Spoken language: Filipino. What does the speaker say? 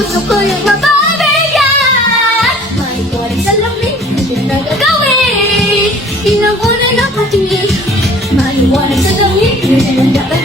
Gusto ko yung mababigyan. May kuwaring salamin, hindi na gagawin. Inang una na patingin. Maliwanag sa langit, hindi na gagawin.